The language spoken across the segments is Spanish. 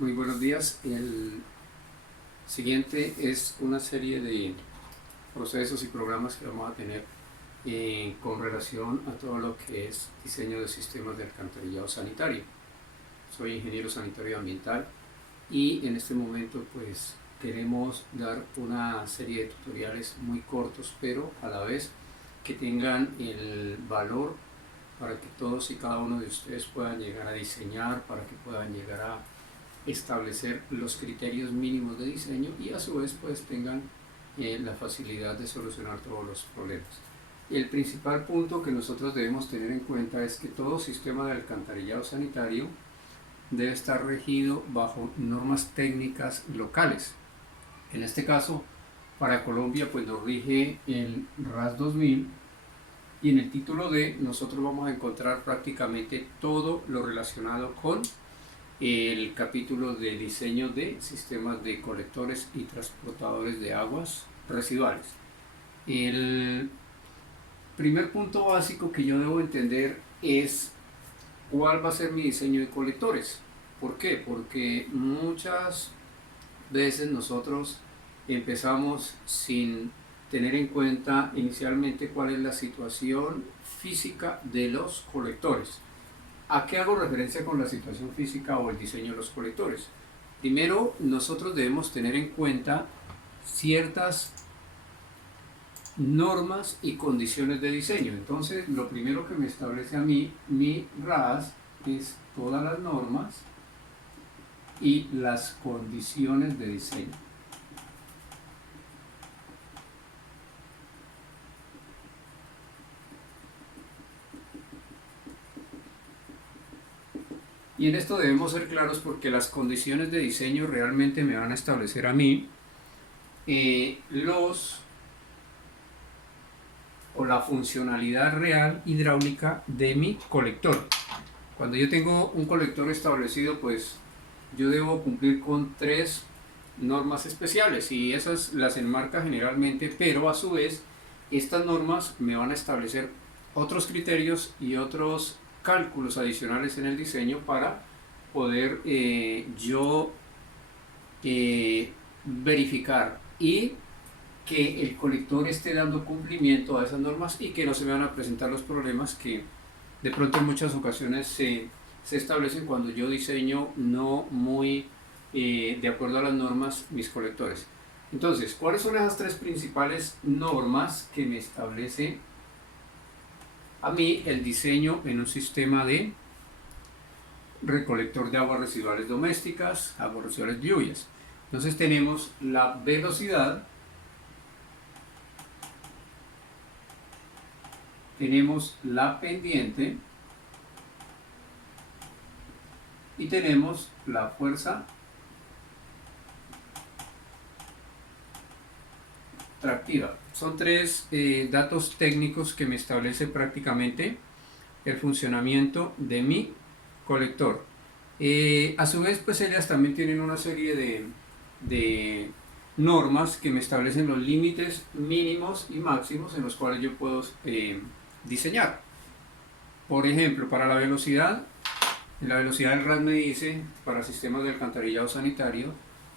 Muy buenos días. El siguiente es una serie de procesos y programas que vamos a tener con relación a todo lo que es diseño de sistemas de alcantarillado sanitario. Soy ingeniero sanitario ambiental y en este momento pues queremos dar una serie de tutoriales muy cortos, pero a la vez que tengan el valor para que todos y cada uno de ustedes puedan llegar a diseñar, para que puedan llegar a establecer los criterios mínimos de diseño y a su vez pues tengan la facilidad de solucionar todos los problemas. El principal punto que nosotros debemos tener en cuenta es que todo sistema de alcantarillado sanitario debe estar regido bajo normas técnicas locales. En este caso, para Colombia pues nos rige el RAS 2000 y en el título D nosotros vamos a encontrar prácticamente todo lo relacionado con el capítulo de diseño de sistemas de colectores y transportadores de aguas residuales. El primer punto básico que yo debo entender es cuál va a ser mi diseño de colectores. ¿Por qué? Porque muchas veces nosotros empezamos sin tener en cuenta inicialmente cuál es la situación física de los colectores. ¿A qué hago referencia con la situación física o el diseño de los colectores? Primero, nosotros debemos tener en cuenta ciertas normas y condiciones de diseño. Entonces, lo primero que me establece a mí, mi RAS, es todas las normas y las condiciones de diseño. Y en esto debemos ser claros porque las condiciones de diseño realmente me van a establecer a mí la funcionalidad real hidráulica de mi colector. Cuando yo tengo un colector establecido, pues yo debo cumplir con tres normas especiales y esas las enmarca generalmente, pero a su vez estas normas me van a establecer otros criterios y otros cálculos adicionales en el diseño para poder yo verificar y que el colector esté dando cumplimiento a esas normas y que no se me van a presentar los problemas que de pronto en muchas ocasiones se establecen cuando yo diseño no muy de acuerdo a las normas mis colectores. Entonces, ¿cuáles son esas tres principales normas que me establece a mí el diseño en un sistema de recolector de aguas residuales domésticas, aguas residuales de lluvias? Entonces tenemos la velocidad, tenemos la pendiente y tenemos la fuerza tractiva. Son tres datos técnicos que me establece prácticamente el funcionamiento de mi colector. A su vez, pues ellas también tienen una serie de normas que me establecen los límites mínimos y máximos en los cuales yo puedo diseñar. Por ejemplo, para la velocidad del RAS me dice para sistemas de alcantarillado sanitario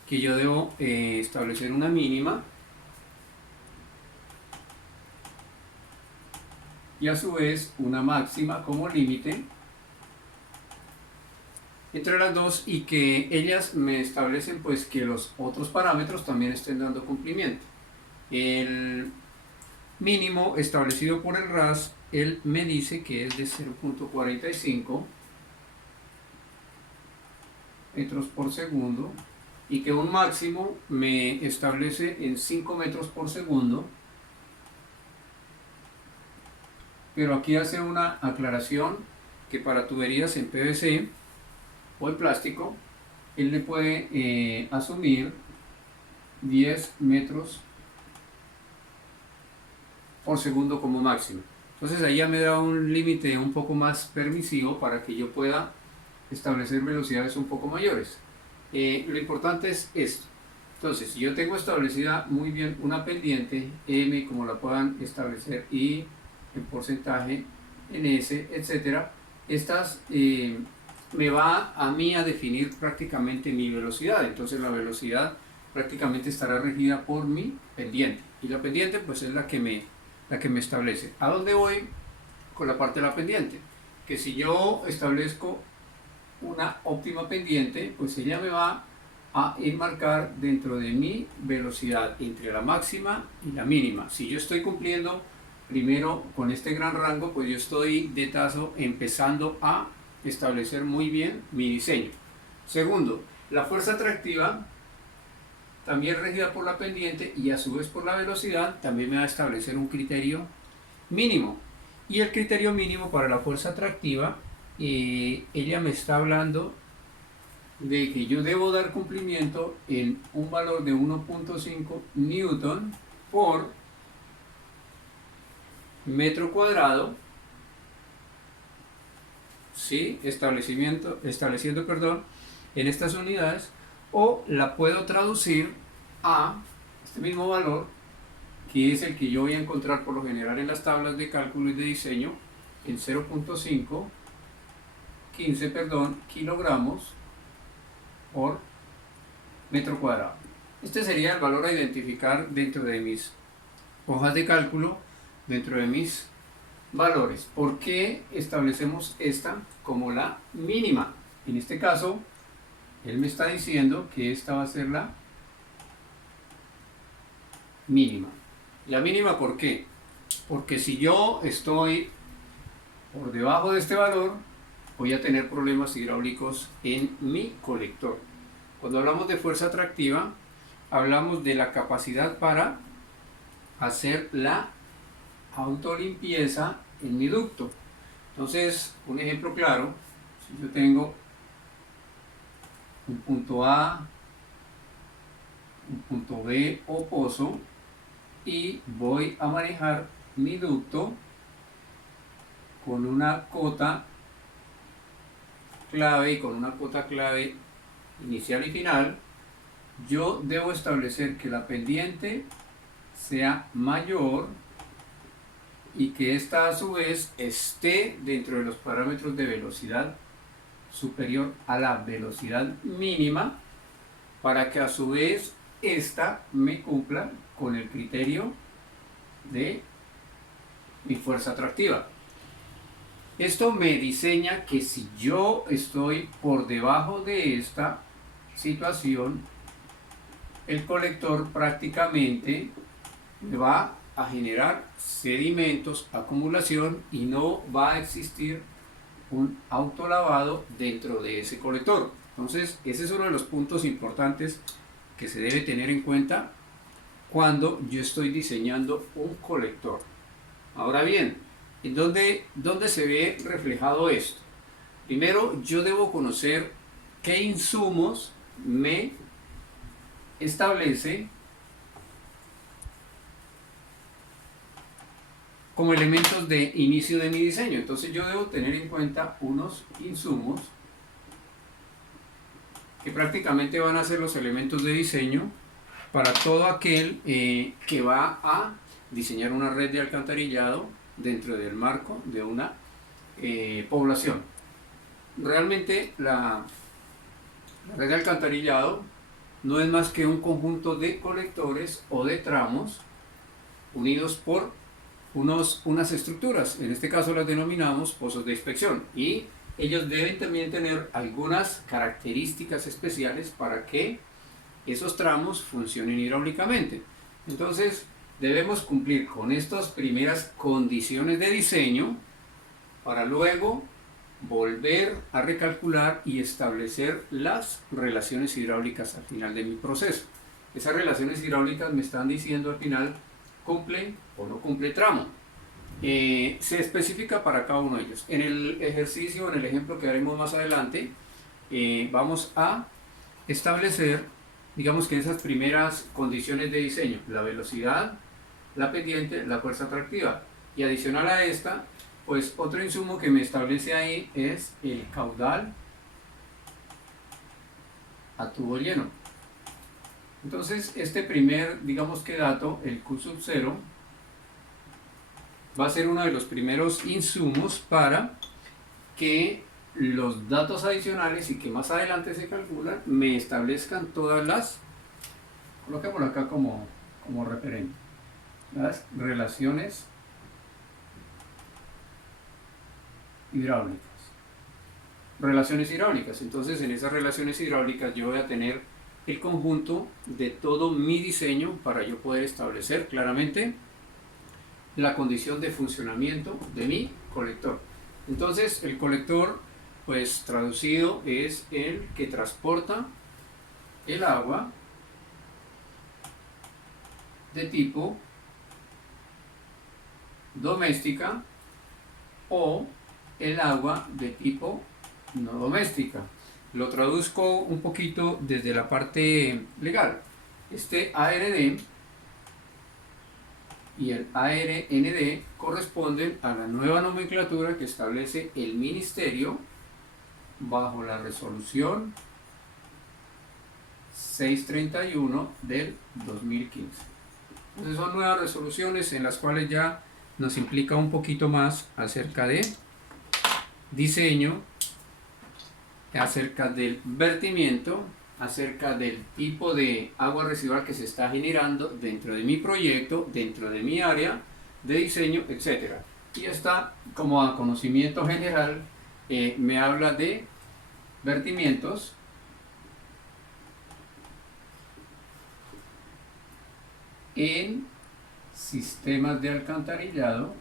que yo debo establecer una mínima y a su vez una máxima como límite entre las dos y que ellas me establecen pues que los otros parámetros también estén dando cumplimiento. El mínimo establecido por el RAS, él me dice que es de 0.45 metros por segundo y que un máximo me establece en 5 metros por segundo, pero aquí hace una aclaración que para tuberías en PVC o en plástico él le puede asumir 10 metros por segundo como máximo. Entonces ahí ya me da un límite un poco más permisivo para que yo pueda establecer velocidades un poco mayores. Lo importante es esto. Entonces, si yo tengo establecida muy bien una pendiente M, como la puedan establecer, y en porcentaje, en S, etcétera, estas me va a mí a definir prácticamente mi velocidad. Entonces la velocidad prácticamente estará regida por mi pendiente. Y la pendiente pues es la que me establece. ¿A dónde voy con la parte de la pendiente? Que si yo establezco una óptima pendiente, pues ella me va a enmarcar dentro de mi velocidad entre la máxima y la mínima. Si yo estoy cumpliendo primero con este gran rango, pues yo estoy de tazo empezando a establecer muy bien mi diseño. Segundo, la fuerza atractiva, también regida por la pendiente y a su vez por la velocidad, también me va a establecer un criterio mínimo. Y el criterio mínimo para la fuerza atractiva, ella me está hablando de que yo debo dar cumplimiento en un valor de 1.5 newton por metro cuadrado, ¿sí? estableciendo en estas unidades, o la puedo traducir a este mismo valor, que es el que yo voy a encontrar por lo general en las tablas de cálculo y de diseño, en 0.15 kilogramos por metro cuadrado. Este sería el valor a identificar dentro de mis hojas de cálculo, dentro de mis valores. ¿Por qué establecemos esta como la mínima? En este caso, él me está diciendo que esta va a ser la mínima. La mínima, ¿por qué? Porque si yo estoy por debajo de este valor, voy a tener problemas hidráulicos en mi colector. Cuando hablamos de fuerza atractiva, hablamos de la capacidad para hacer la autolimpieza en mi ducto. Entonces, un ejemplo claro, si yo tengo un punto A, un punto B o pozo, y voy a manejar mi ducto con una cota clave y con una cota clave inicial y final, yo debo establecer que la pendiente sea mayor y que esta a su vez esté dentro de los parámetros de velocidad superior a la velocidad mínima, para que a su vez esta me cumpla con el criterio de mi fuerza atractiva. Esto me diseña que si yo estoy por debajo de esta situación, el colector prácticamente me va a generar sedimentos, acumulación, y no va a existir un autolavado dentro de ese colector. Entonces, ese es uno de los puntos importantes que se debe tener en cuenta cuando yo estoy diseñando un colector. Ahora bien, ¿en dónde se ve reflejado esto? Primero, yo debo conocer qué insumos me establece como elementos de inicio de mi diseño. Entonces yo debo tener en cuenta unos insumos que prácticamente van a ser los elementos de diseño para todo aquel que va a diseñar una red de alcantarillado dentro del marco de una población. Realmente la red de alcantarillado no es más que un conjunto de colectores o de tramos unidos por unas estructuras. En este caso las denominamos pozos de inspección, y ellos deben también tener algunas características especiales para que esos tramos funcionen hidráulicamente. Entonces debemos cumplir con estas primeras condiciones de diseño para luego volver a recalcular y establecer las relaciones hidráulicas al final de mi proceso. Esas relaciones hidráulicas me están diciendo al final cumple o no cumple tramo. Se especifica para cada uno de ellos. En el ejercicio, en el ejemplo que haremos más adelante, vamos a establecer, digamos que esas primeras condiciones de diseño: la velocidad, la pendiente, la fuerza atractiva. Y adicional a esta, pues otro insumo que me establece ahí es el caudal a tubo lleno. Entonces este primer, digamos que dato, el Q sub 0, va a ser uno de los primeros insumos para que los datos adicionales y que más adelante se calculan me establezcan todas las, coloquémoslo acá como referente, las relaciones hidráulicas. Relaciones hidráulicas. Entonces, en esas relaciones hidráulicas yo voy a tener el conjunto de todo mi diseño para yo poder establecer claramente la condición de funcionamiento de mi colector. Entonces, el colector, pues traducido, es el que transporta el agua de tipo doméstica o el agua de tipo no doméstica. Lo traduzco un poquito desde la parte legal. Este ARD y el ARND corresponden a la nueva nomenclatura que establece el Ministerio bajo la resolución 631 del 2015. Entonces son nuevas resoluciones en las cuales ya nos implica un poquito más acerca de diseño, acerca del vertimiento, acerca del tipo de agua residual que se está generando dentro de mi proyecto, dentro de mi área de diseño, etc. Y está como a conocimiento general, me habla de vertimientos en sistemas de alcantarillado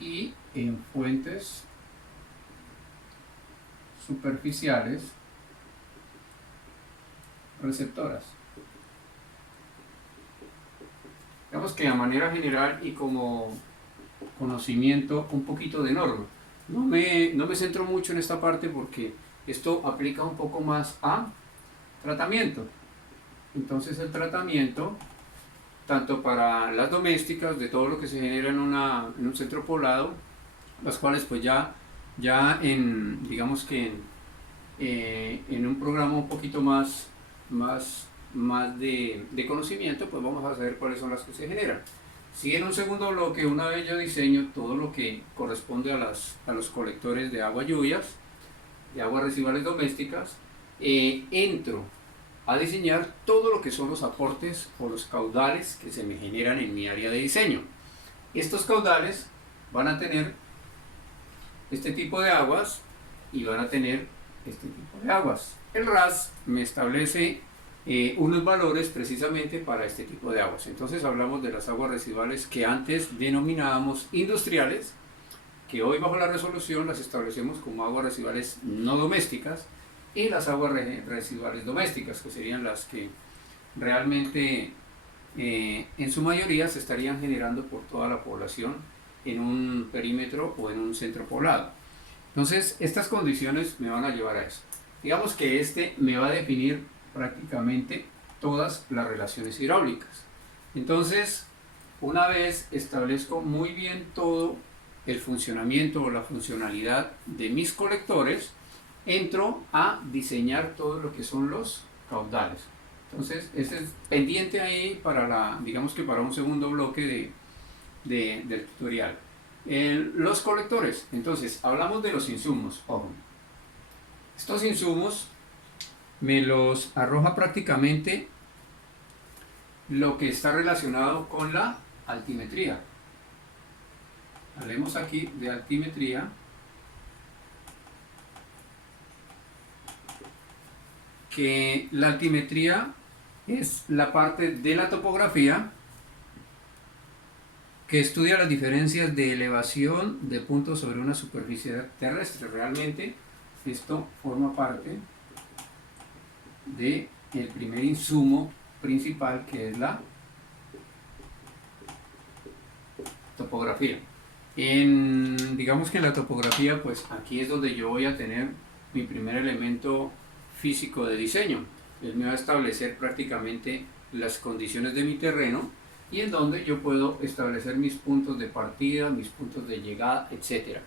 y en fuentes superficiales receptoras. Digamos que a manera general y como conocimiento un poquito de norma. No me centro mucho en esta parte porque esto aplica un poco más a tratamiento. Entonces el tratamiento, tanto para las domésticas, de todo lo que se genera en un centro poblado, las cuales pues ya digamos que en un programa un poquito más de conocimiento, pues vamos a saber cuáles son las que se generan. Si en un segundo bloque, una vez yo diseño todo lo que corresponde a los colectores de agua lluvias, de aguas residuales domésticas, entro a diseñar todo lo que son los aportes o los caudales que se me generan en mi área de diseño. Estos caudales van a tener este tipo de aguas y van a tener este tipo de aguas. El RAS me establece unos valores precisamente para este tipo de aguas. Entonces hablamos de las aguas residuales que antes denominábamos industriales, que hoy bajo la resolución las establecemos como aguas residuales no domésticas, y las aguas residuales domésticas, que serían las que realmente en su mayoría se estarían generando por toda la población en un perímetro o en un centro poblado. Entonces estas condiciones me van a llevar a eso. Digamos que este me va a definir prácticamente todas las relaciones hidráulicas. Entonces, una vez establezco muy bien todo el funcionamiento o la funcionalidad de mis colectores, entro a diseñar todo lo que son los caudales. Entonces, este es pendiente ahí para digamos que para un segundo bloque del tutorial. Los colectores. Entonces, hablamos de los insumos. Ojo. Estos insumos me los arroja prácticamente lo que está relacionado con la altimetría. Hablemos aquí de altimetría, que la altimetría es la parte de la topografía que estudia las diferencias de elevación de puntos sobre una superficie terrestre. Realmente esto forma parte del primer insumo principal, que es la topografía. Digamos que en la topografía, pues aquí es donde yo voy a tener mi primer elemento físico de diseño. Él me va a establecer prácticamente las condiciones de mi terreno y en donde yo puedo establecer mis puntos de partida, mis puntos de llegada, etc.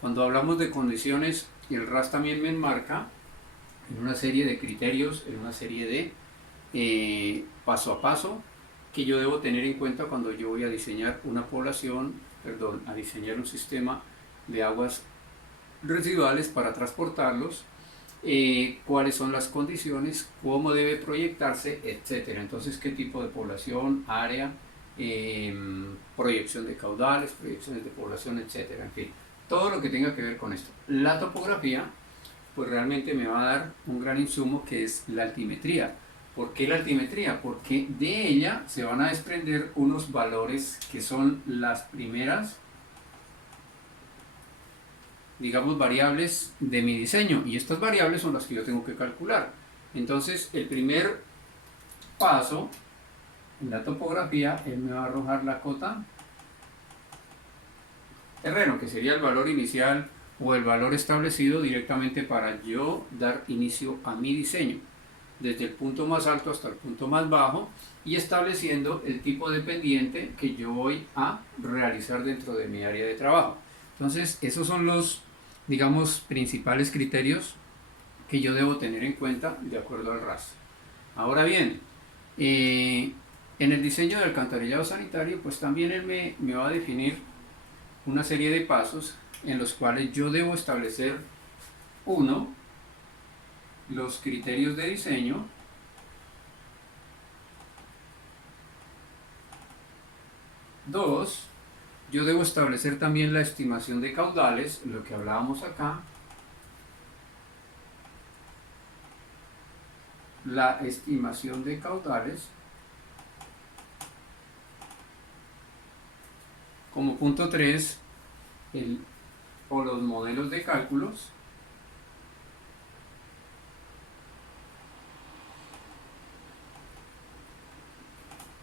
Cuando hablamos de condiciones, el RAS también me enmarca en una serie de criterios, en una serie de paso a paso que yo debo tener en cuenta cuando yo voy a diseñar una población, perdón, a diseñar un sistema de aguas residuales para transportarlos, cuáles son las condiciones, cómo debe proyectarse, etcétera. Entonces, qué tipo de población, área, proyección de caudales, proyecciones de población, etcétera. En fin, todo lo que tenga que ver con esto. La topografía, pues realmente me va a dar un gran insumo que es la altimetría. ¿Por qué la altimetría? Porque de ella se van a desprender unos valores que son las primeras, digamos, variables de mi diseño, y estas variables son las que yo tengo que calcular. Entonces, el primer paso en la topografía, él me va a arrojar la cota terreno, que sería el valor inicial o el valor establecido directamente para yo dar inicio a mi diseño, desde el punto más alto hasta el punto más bajo, y estableciendo el tipo de pendiente que yo voy a realizar dentro de mi área de trabajo. Entonces, esos son los, digamos, principales criterios que yo debo tener en cuenta de acuerdo al RAS. Ahora bien, en el diseño del alcantarillado sanitario, pues también él me va a definir una serie de pasos en los cuales yo debo establecer, uno, los criterios de diseño, dos, yo debo establecer también la estimación de caudales, lo que hablábamos acá, la estimación de caudales. Como punto 3, o los modelos de cálculos.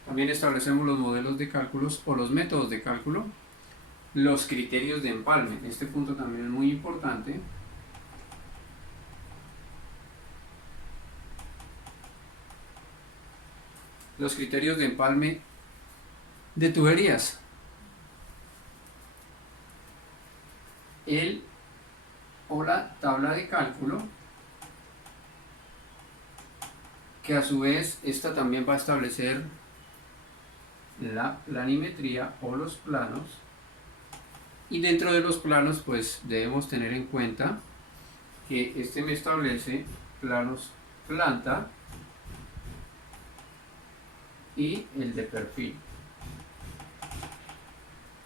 También establecemos los modelos de cálculos o los métodos de cálculo. Los criterios de empalme. Este punto también es muy importante. Los criterios de empalme de tuberías. O la tabla de cálculo, que a su vez esta también va a establecer la planimetría o los planos, y dentro de los planos pues debemos tener en cuenta que este me establece planos planta y el de perfil.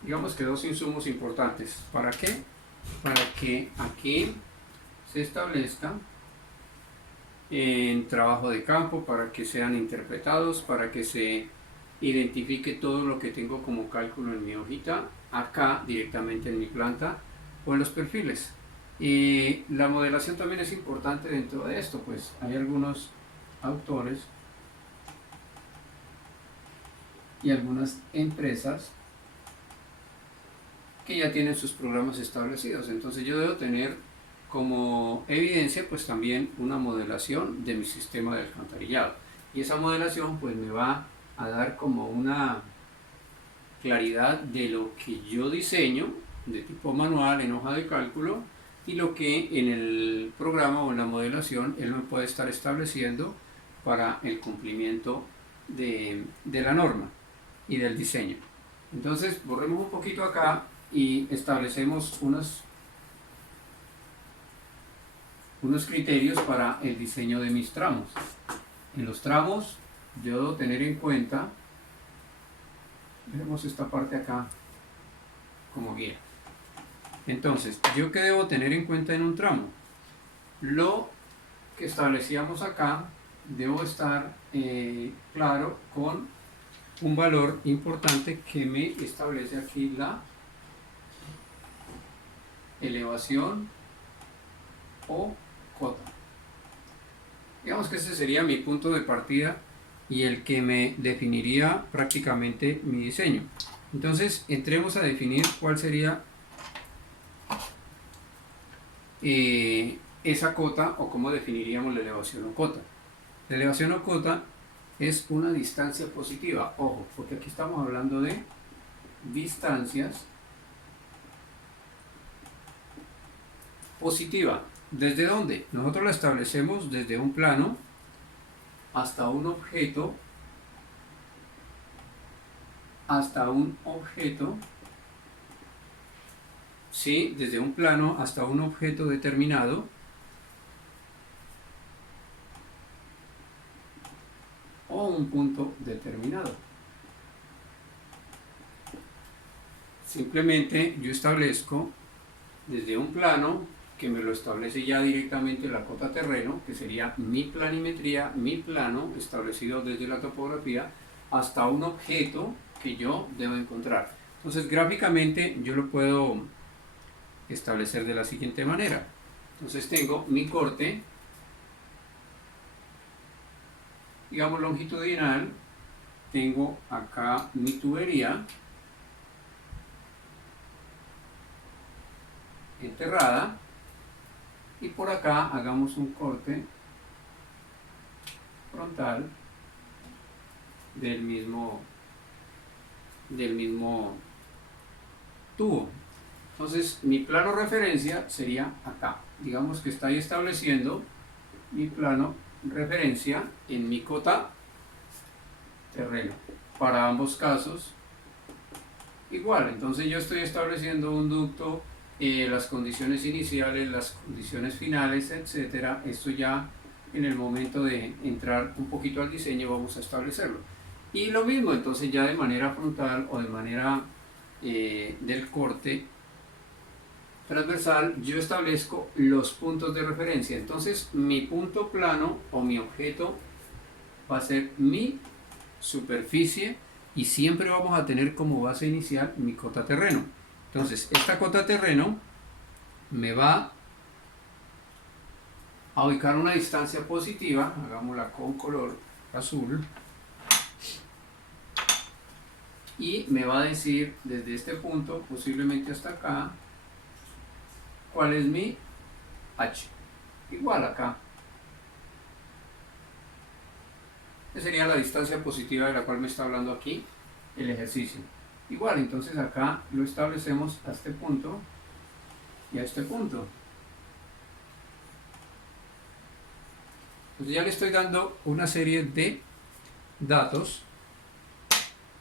Digamos que dos insumos importantes. ¿Para qué? Para que aquí se establezca en trabajo de campo, para que sean interpretados, para que se identifique todo lo que tengo como cálculo en mi hojita, acá directamente en mi planta o en los perfiles. Y la modelación también es importante dentro de esto, pues hay algunos autores y algunas empresas que ya tienen sus programas establecidos, entonces yo debo tener como evidencia pues también una modelación de mi sistema de alcantarillado, y esa modelación pues me va a dar como una claridad de lo que yo diseño de tipo manual en hoja de cálculo y lo que en el programa o en la modelación él me puede estar estableciendo para el cumplimiento de la norma y del diseño. Entonces borremos un poquito acá y establecemos unos criterios para el diseño de mis tramos. En los tramos yo debo tener en cuenta, veremos esta parte acá como guía. Entonces, ¿yo qué debo tener en cuenta en un tramo? Lo que establecíamos acá, debo estar claro con un valor importante que me establece aquí la elevación o cota. Digamos que ese sería mi punto de partida y el que me definiría prácticamente mi diseño. Entonces entremos a definir cuál sería esa cota, o cómo definiríamos la elevación o cota. La elevación o cota es una distancia positiva, ojo, porque aquí estamos hablando de distancias positiva. ¿Desde dónde? Nosotros la establecemos desde un plano hasta un objeto hasta un objeto, ¿sí? Desde un plano hasta un objeto determinado, o un punto determinado. Simplemente yo establezco desde un plano que me lo establece ya directamente la cota terreno, que sería mi planimetría, mi plano establecido desde la topografía, hasta un objeto que yo debo encontrar. Entonces gráficamente yo lo puedo establecer de la siguiente manera. Entonces tengo mi corte, digamos longitudinal, tengo acá mi tubería enterrada, y por acá hagamos un corte frontal del mismo tubo. Entonces mi plano referencia sería acá. Digamos que está ahí estableciendo mi plano referencia en mi cota terreno. Para ambos casos igual. Entonces yo estoy estableciendo un ducto, las condiciones iniciales, las condiciones finales, etcétera. Esto ya en el momento de entrar un poquito al diseño vamos a establecerlo. Y lo mismo, entonces ya de manera frontal o de manera del corte transversal, yo establezco los puntos de referencia. Entonces mi punto plano o mi objeto va a ser mi superficie, y siempre vamos a tener como base inicial mi cota terreno. Entonces esta cota terreno me va a ubicar una distancia positiva, hagámosla con color azul, y me va a decir desde este punto, posiblemente hasta acá, cuál es mi H. Igual acá. Esa sería la distancia positiva de la cual me está hablando aquí el ejercicio. Igual, entonces acá lo establecemos a este punto y a este punto. Entonces ya le estoy dando una serie de datos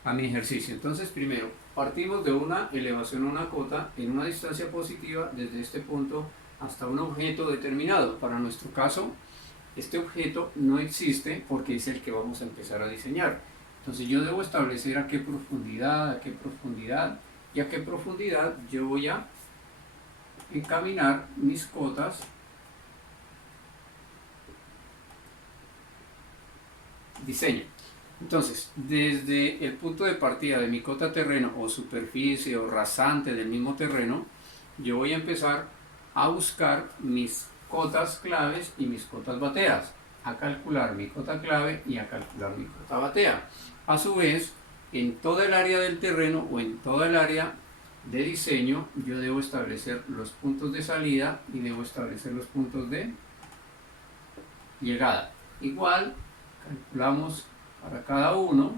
a mi ejercicio. Entonces primero partimos de una elevación a una cota en una distancia positiva desde este punto hasta un objeto determinado. Para nuestro caso, este objeto no existe porque es el que vamos a empezar a diseñar. Entonces yo debo establecer a qué profundidad y a qué profundidad yo voy a encaminar mis cotas diseño. Entonces, desde el punto de partida de mi cota terreno o superficie o rasante del mismo terreno, yo voy a empezar a buscar mis cotas claves y mis cotas bateas, a calcular mi cota clave y a calcular mi cota batea. A su vez, en toda el área del terreno o en toda el área de diseño, yo debo establecer los puntos de salida y debo establecer los puntos de llegada. Igual, calculamos para cada uno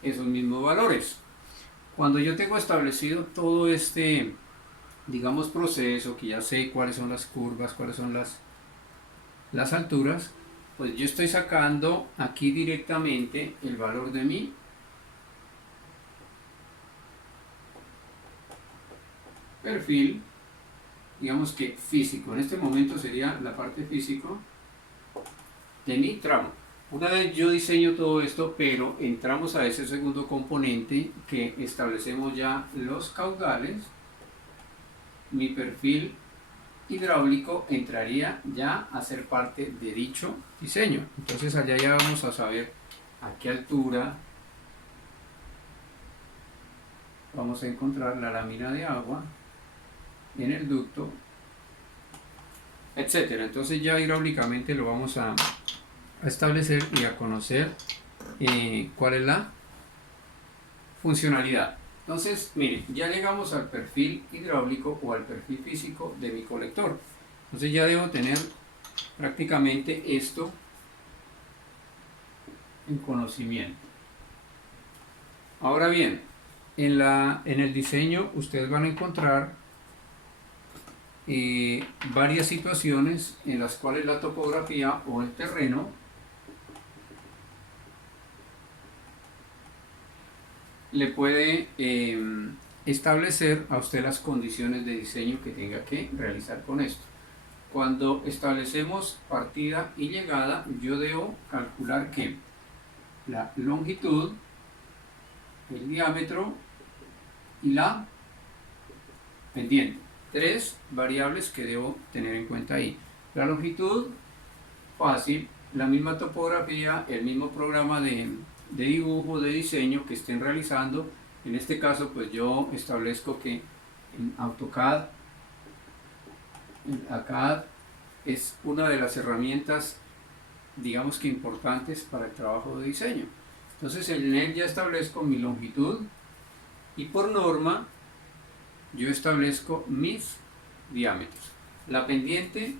esos mismos valores. Cuando yo tengo establecido todo este, digamos, proceso, que ya sé cuáles son las curvas, cuáles son las alturas, pues yo estoy sacando aquí directamente el valor de mi perfil, digamos que físico. En este momento sería la parte físico de mi tramo. Una vez yo diseño todo esto, pero entramos a ese segundo componente que establecemos ya los caudales, mi perfil hidráulico entraría ya a ser parte de dicho diseño. Entonces allá ya vamos a saber a qué altura vamos a encontrar la lámina de agua en el ducto, etcétera. Entonces ya hidráulicamente lo vamos a establecer y a conocer cuál es la funcionalidad. Entonces, miren, ya llegamos al perfil hidráulico o al perfil físico de mi colector. Entonces ya debo tener prácticamente esto en conocimiento. Ahora bien, en el diseño ustedes van a encontrar varias situaciones en las cuales la topografía o el terreno le puede establecer a usted las condiciones de diseño que tenga que realizar con esto. Cuando establecemos partida y llegada, yo debo calcular que la longitud, el diámetro y la pendiente. Tres variables que debo tener en cuenta ahí. La longitud, fácil, la misma topografía, el mismo programa de dibujo, de diseño que estén realizando. En este caso, pues yo establezco que en AutoCAD, el ACAD es una de las herramientas, digamos que importantes para el trabajo de diseño. Entonces en él ya establezco mi longitud y por norma yo establezco mis diámetros. La pendiente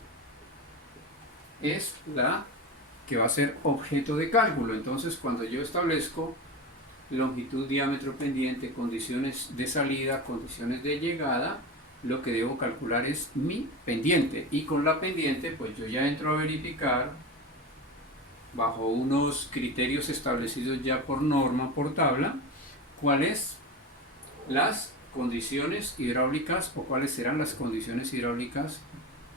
es la que va a ser objeto de cálculo. Entonces cuando yo establezco longitud, diámetro, pendiente, condiciones de salida, condiciones de llegada, lo que debo calcular es mi pendiente, y con la pendiente pues yo ya entro a verificar bajo unos criterios establecidos ya por norma, por tabla, cuáles las condiciones hidráulicas o cuáles serán las condiciones hidráulicas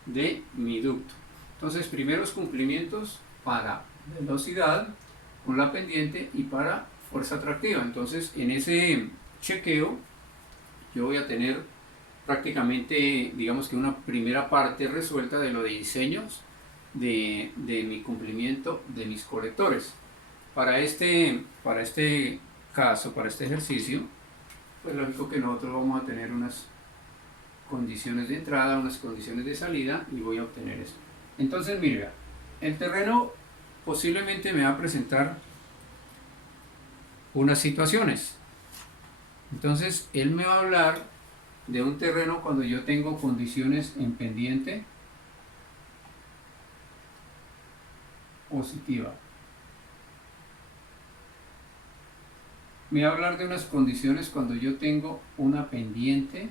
de mi ducto. Entonces, primeros cumplimientos para velocidad con la pendiente y para fuerza atractiva. Entonces, en ese chequeo yo voy a tener prácticamente, digamos que una primera parte resuelta de lo de diseños de mi cumplimiento de mis colectores. Para este caso, para este ejercicio, pues lógico que nosotros vamos a tener unas condiciones de entrada, unas condiciones de salida, y voy a obtener eso. Entonces, mira, el terreno posiblemente me va a presentar unas situaciones. Entonces, él me va a hablar de un terreno cuando yo tengo condiciones en pendiente positiva. Me va a hablar de unas condiciones cuando yo tengo una pendiente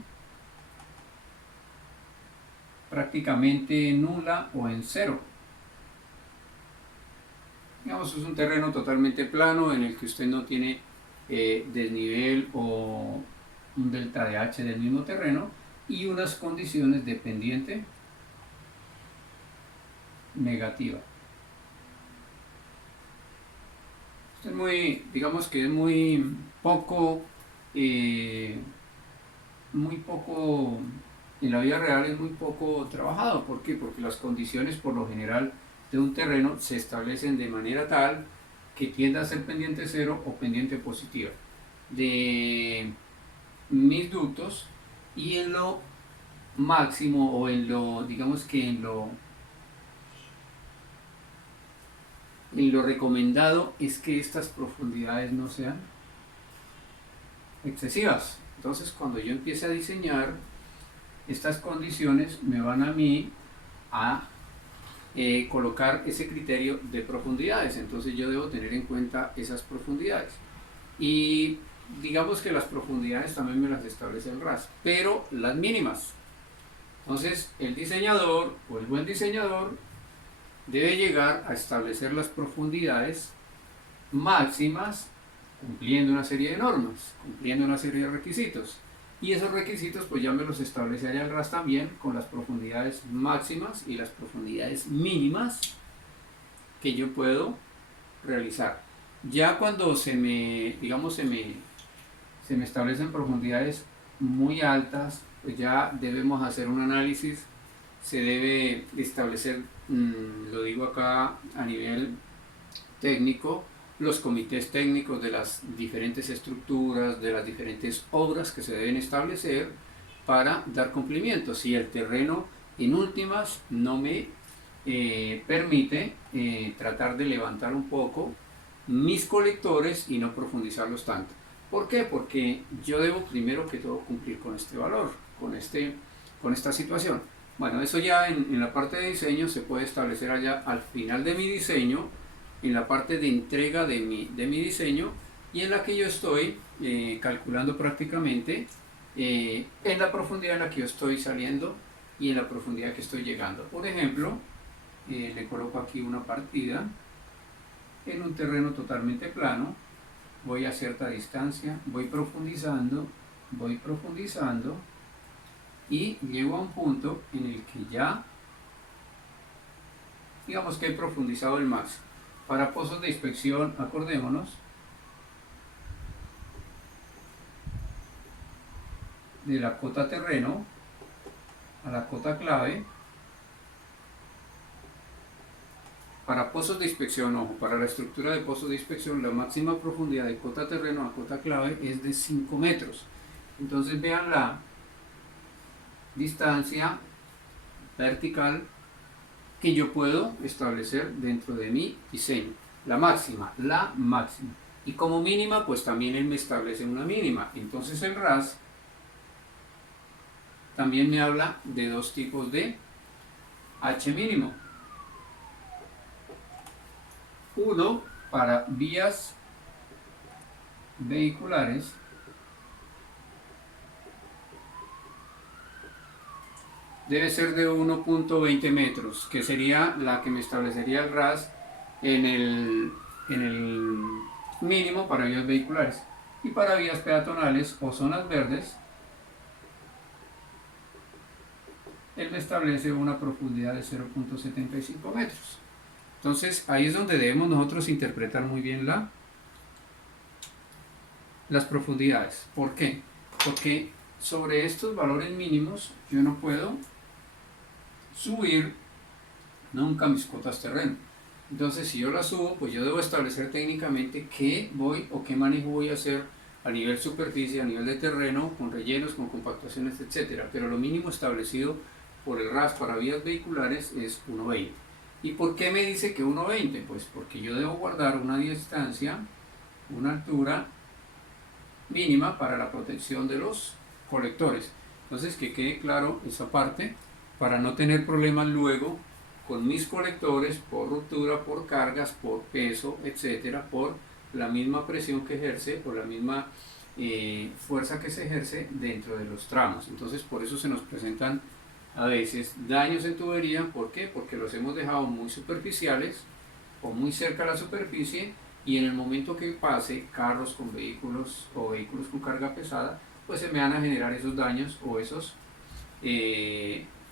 prácticamente nula o en cero. Digamos, es un terreno totalmente plano en el que usted no tiene desnivel o un delta de H del mismo terreno, y unas condiciones de pendiente negativa. Esto es muy, digamos que es muy poco en la vida real es muy poco trabajado. ¿Por qué? Porque las condiciones por lo general de un terreno se establecen de manera tal que tienda a ser pendiente cero o pendiente positiva de mis ductos, y en lo máximo o en lo, digamos que en lo recomendado es que estas profundidades no sean excesivas. Entonces cuando yo empiece a diseñar, estas condiciones me van a mí a colocar ese criterio de profundidades. Entonces yo debo tener en cuenta esas profundidades, y digamos que las profundidades también me las establece el RAS, pero las mínimas. Entonces el diseñador o el buen diseñador debe llegar a establecer las profundidades máximas cumpliendo una serie de normas, cumpliendo una serie de requisitos, y esos requisitos pues ya me los establece allá el RAS también, con las profundidades máximas y las profundidades mínimas que yo puedo realizar. Ya cuando se me establecen profundidades muy altas, pues ya debemos hacer un análisis. Se debe establecer, lo digo acá a nivel técnico, los comités técnicos de las diferentes estructuras, de las diferentes obras que se deben establecer para dar cumplimiento. Si el terreno en últimas no me permite tratar de levantar un poco mis colectores y no profundizarlos tanto. ¿Por qué? Porque yo debo primero que todo cumplir con este valor, con esta situación. Bueno, eso ya en la parte de diseño se puede establecer allá al final de mi diseño, en la parte de entrega de mi diseño, y en la que yo estoy calculando prácticamente en la profundidad en la que yo estoy saliendo y en la profundidad que estoy llegando. Por ejemplo, le coloco aquí una partida en un terreno totalmente plano, voy a cierta distancia, voy profundizando y llego a un punto en el que ya, digamos que he profundizado el máximo. Para pozos de inspección, acordémonos de la cota terreno a la cota clave. Para pozos de inspección, ojo, para la estructura de pozos de inspección, la máxima profundidad de cota terreno a cota clave es de 5 metros. Entonces vean la distancia vertical que yo puedo establecer dentro de mi diseño. La máxima. Y como mínima, pues también él me establece una mínima. Entonces el RAS también me habla de dos tipos de H mínimo. Uno para vías vehiculares debe ser de 1.20 metros, que sería la que me establecería el RAS en el mínimo para vías vehiculares. Y para vías peatonales o zonas verdes, él me establece una profundidad de 0.75 metros. Entonces ahí es donde debemos nosotros interpretar muy bien las profundidades. ¿Por qué? Porque sobre estos valores mínimos yo no puedo subir nunca mis cotas terreno. Entonces si yo las subo, pues yo debo establecer técnicamente qué voy o qué manejo voy a hacer a nivel superficie, a nivel de terreno, con rellenos, con compactaciones, etcétera. Pero lo mínimo establecido por el RAS para vías vehiculares es 1.20. ¿Y por qué me dice que 1.20? Pues porque yo debo guardar una distancia, una altura mínima para la protección de los colectores. Entonces que quede claro esa parte para no tener problemas luego con mis colectores por ruptura, por cargas, por peso, etcétera, por la misma presión que ejerce o la misma fuerza que se ejerce dentro de los tramos. Entonces por eso se nos presentan a veces daños en tubería. ¿Por qué? Porque los hemos dejado muy superficiales o muy cerca a la superficie, y en el momento que pase carros con vehículos o vehículos con carga pesada, pues se me van a generar esos daños o esas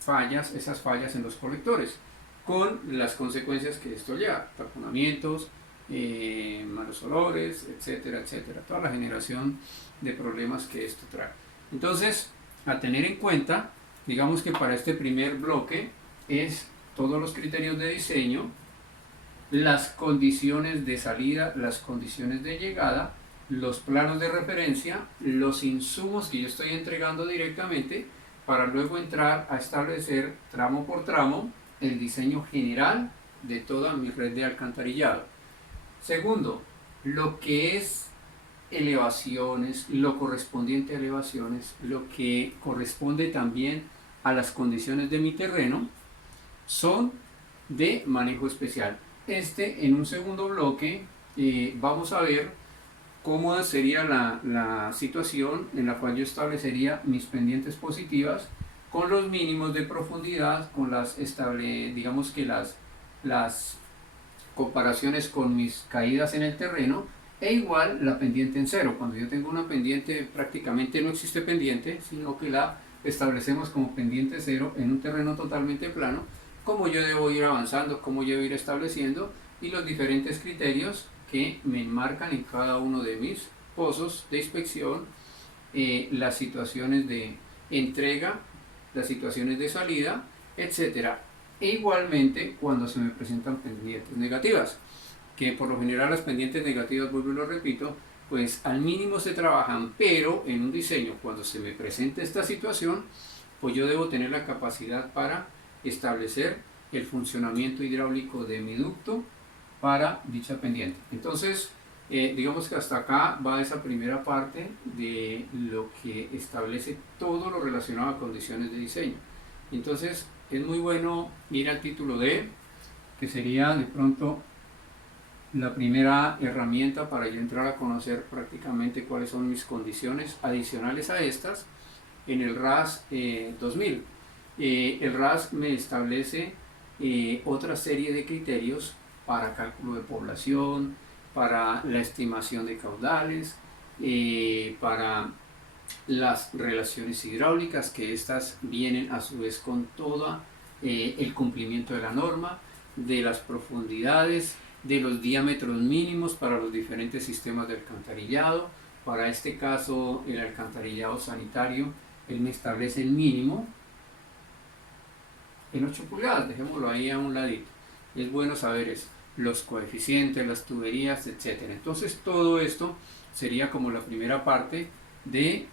fallas en los colectores, con las consecuencias que esto lleva: taponamientos, malos olores, etcétera, etcétera, toda la generación de problemas que esto trae. Entonces, a tener en cuenta, digamos que para este primer bloque es todos los criterios de diseño, las condiciones de salida, las condiciones de llegada, los planos de referencia, los insumos que yo estoy entregando directamente, para luego entrar a establecer tramo por tramo el diseño general de toda mi red de alcantarillado. Segundo, lo que es elevaciones, lo correspondiente a elevaciones, lo que corresponde también a las condiciones de mi terreno, son de manejo especial. En un segundo bloque vamos a ver cómo sería la situación en la cual yo establecería mis pendientes positivas con los mínimos de profundidad, con digamos que las comparaciones con mis caídas en el terreno, e igual la pendiente en cero. Cuando yo tengo una pendiente, prácticamente no existe pendiente, sino que la establecemos como pendiente cero en un terreno totalmente plano. Cómo yo debo ir avanzando, cómo yo debo ir estableciendo, y los diferentes criterios que me enmarcan en cada uno de mis pozos de inspección, las situaciones de entrega, las situaciones de salida, etcétera. E igualmente cuando se me presentan pendientes negativas, que por lo general las pendientes negativas, vuelvo y lo repito, pues al mínimo se trabajan, pero en un diseño, cuando se me presenta esta situación, pues yo debo tener la capacidad para establecer el funcionamiento hidráulico de mi ducto para dicha pendiente. Entonces, digamos que hasta acá va esa primera parte de lo que establece todo lo relacionado a condiciones de diseño. Entonces, es muy bueno ir al título D, que sería de pronto la primera herramienta para yo entrar a conocer prácticamente cuáles son mis condiciones adicionales a estas en el RAS 2000. El RAS me establece otra serie de criterios para cálculo de población, para la estimación de caudales, para las relaciones hidráulicas, que estas vienen a su vez con todo el cumplimiento de la norma, de las profundidades, de los diámetros mínimos para los diferentes sistemas de alcantarillado. Para este caso, el alcantarillado sanitario, él me establece el mínimo en 8 pulgadas, dejémoslo ahí a un ladito. Es bueno saber eso, los coeficientes, las tuberías, etc. Entonces todo esto sería como la primera parte de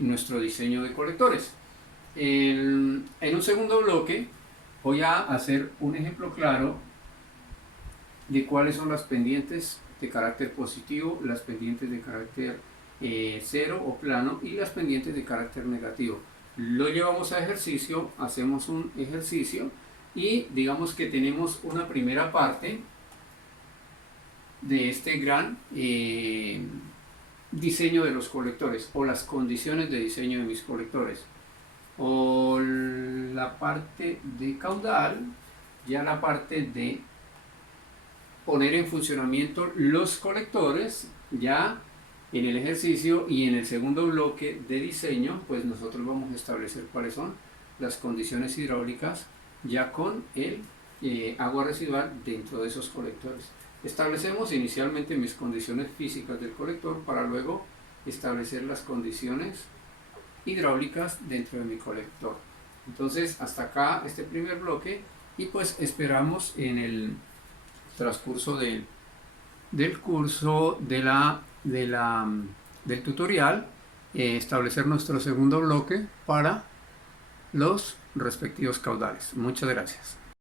nuestro diseño de colectores. En un segundo bloque voy a hacer un ejemplo claro de cuáles son las pendientes de carácter positivo, las pendientes de carácter cero o plano y las pendientes de carácter negativo. Lo llevamos a ejercicio, hacemos un ejercicio y digamos que tenemos una primera parte de este gran diseño de los colectores o las condiciones de diseño de mis colectores, o la parte de caudal, ya la parte de poner en funcionamiento los colectores, ya en el ejercicio. Y en el segundo bloque de diseño, pues nosotros vamos a establecer cuáles son las condiciones hidráulicas ya con el agua residual dentro de esos colectores. Establecemos inicialmente mis condiciones físicas del colector para luego establecer las condiciones hidráulicas dentro de mi colector. Entonces hasta acá este primer bloque, y pues esperamos en el transcurso del curso del tutorial establecer nuestro segundo bloque para los respectivos caudales. Muchas gracias.